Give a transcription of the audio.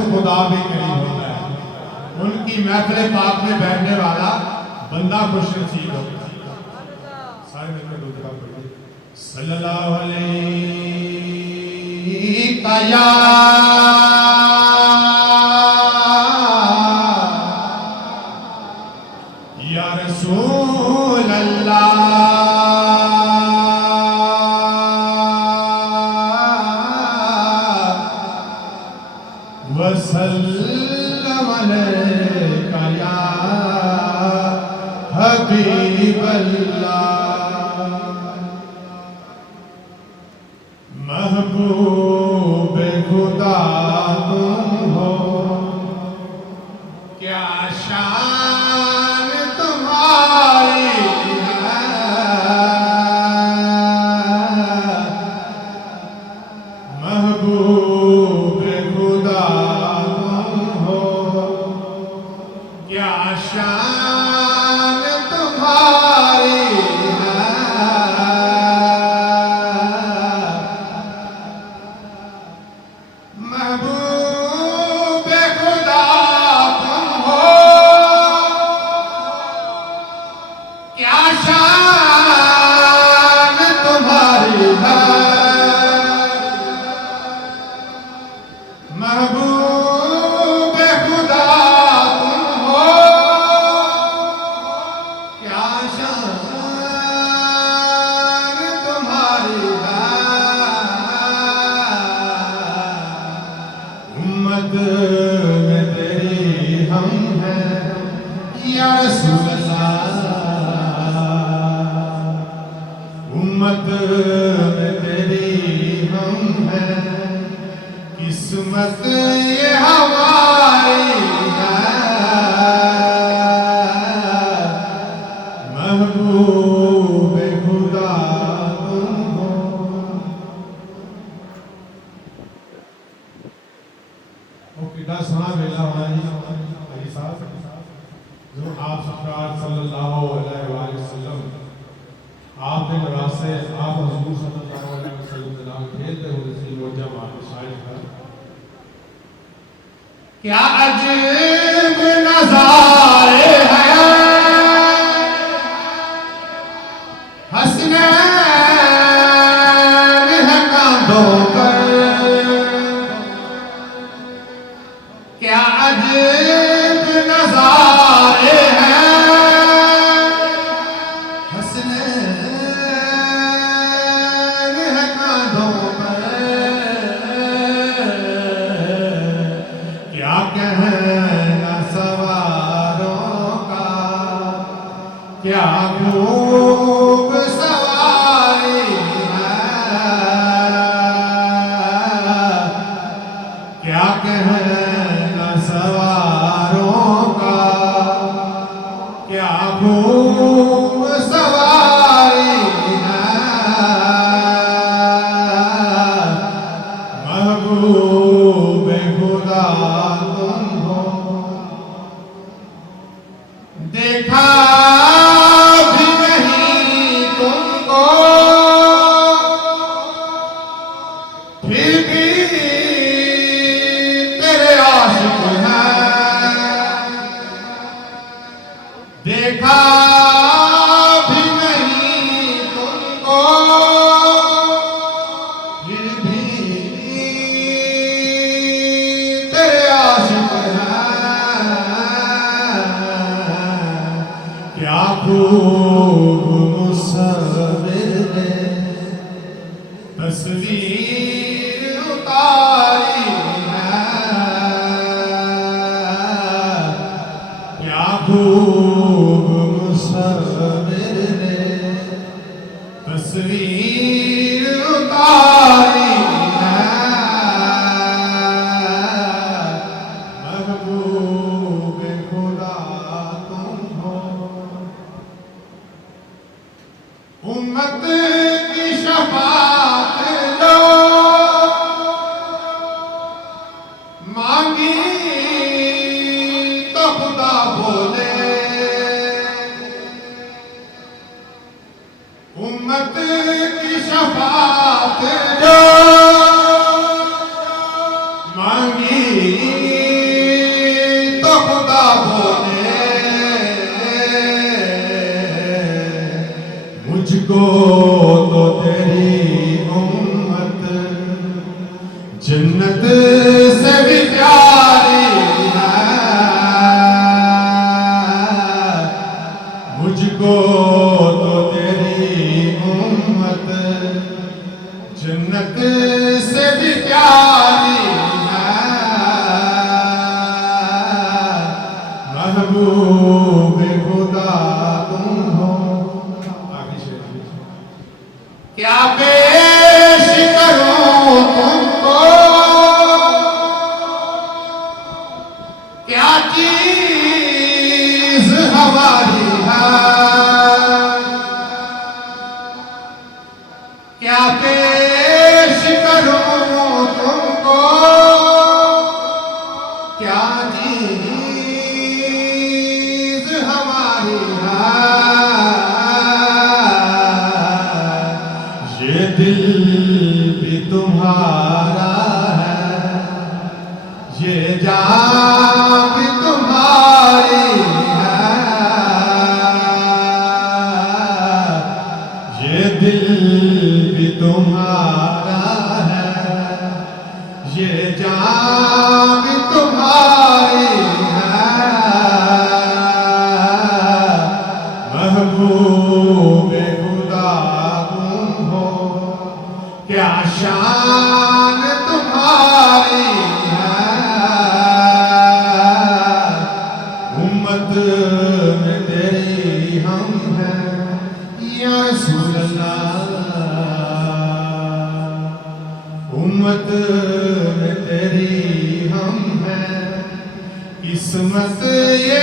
तो खुदा भी करीब होता है। उनकी महफिल पाक में बैठने वाला बंदा खुश नसीब होगा। सारे मिलकर दूसरा पढ़िए सल्लल्लाहु अलैहि या या रसूल अल्लाह वसल्लम अलैका या हबीब अल्लाह। महबूब खुदा तुम हो, क्या शान तुम्हारी है। महबूब खुदा तुम हो, क्या शान तुम्हारी है। महबूब खुदा तुम हो, क्या शान तुम्हारी है। महबूब खुदा तुम हो, क्या शान तुम्हारी है। उम्मत में तेरी हम हैं या रसूल अल्लाह। उम्मत में तेरी हम हैं, किस्मत ये हमारी है। महबूब खुदा तुम हो। कितना सोना वेला होना जी भाई साहब, जो आप सरकार सल्लल्लाहु अलैहि वसल्लम आपने नवासे आप हुजूर सल्लल्लाहु अलैहि वसल्लम के नाम खेलते हुए सी मोजा मार शायद था। क्या अजीब नज़ारे हैं हसनैन है कांधों पर। क्या अजीब नज़ारे हैं हसनैन है कांधों पर। क्या कहना सवारों का, क्या खूब सवारी है। क्या कहना सवारों का, क्या खूब सवारी है। महबूब खुदा तुम हो, देखा भी नहीं तुमको फिर भी तेरे आशिक हैं। देखा भी नहीं तुमको फिर भी तेरे आशिक हैं। क्या खूब मुसव्विर ने तस्वीर उतारी है। क्या खूब मुसव्विर ने तस्वीर उतारी है। महबूब खुदा तुम हो। उम्मत की शफाअत लो, मांगी तो खुदा बोले। उम्मत जन्नत से भी प्यारी है महबूब खुदा तुम हो। आगे शेर क्या पेश करूं तुमको, क्या चीज हमारी है, क्या पेश करूं तुमको, क्या चीज हमारी है। ये दिल भी तुम्हारा है, ये जान भी तुम्हारी है, ये दिल भी तुम्हारा है, ये जान भी तुम्हारी है। महबूब खुदा तुम हो, क्या शान तुम्हारी है। उम्मत में तेरी हम हैं या रसूल अल्लाह, उम्मत में तेरी हम हैं, किस्मत ये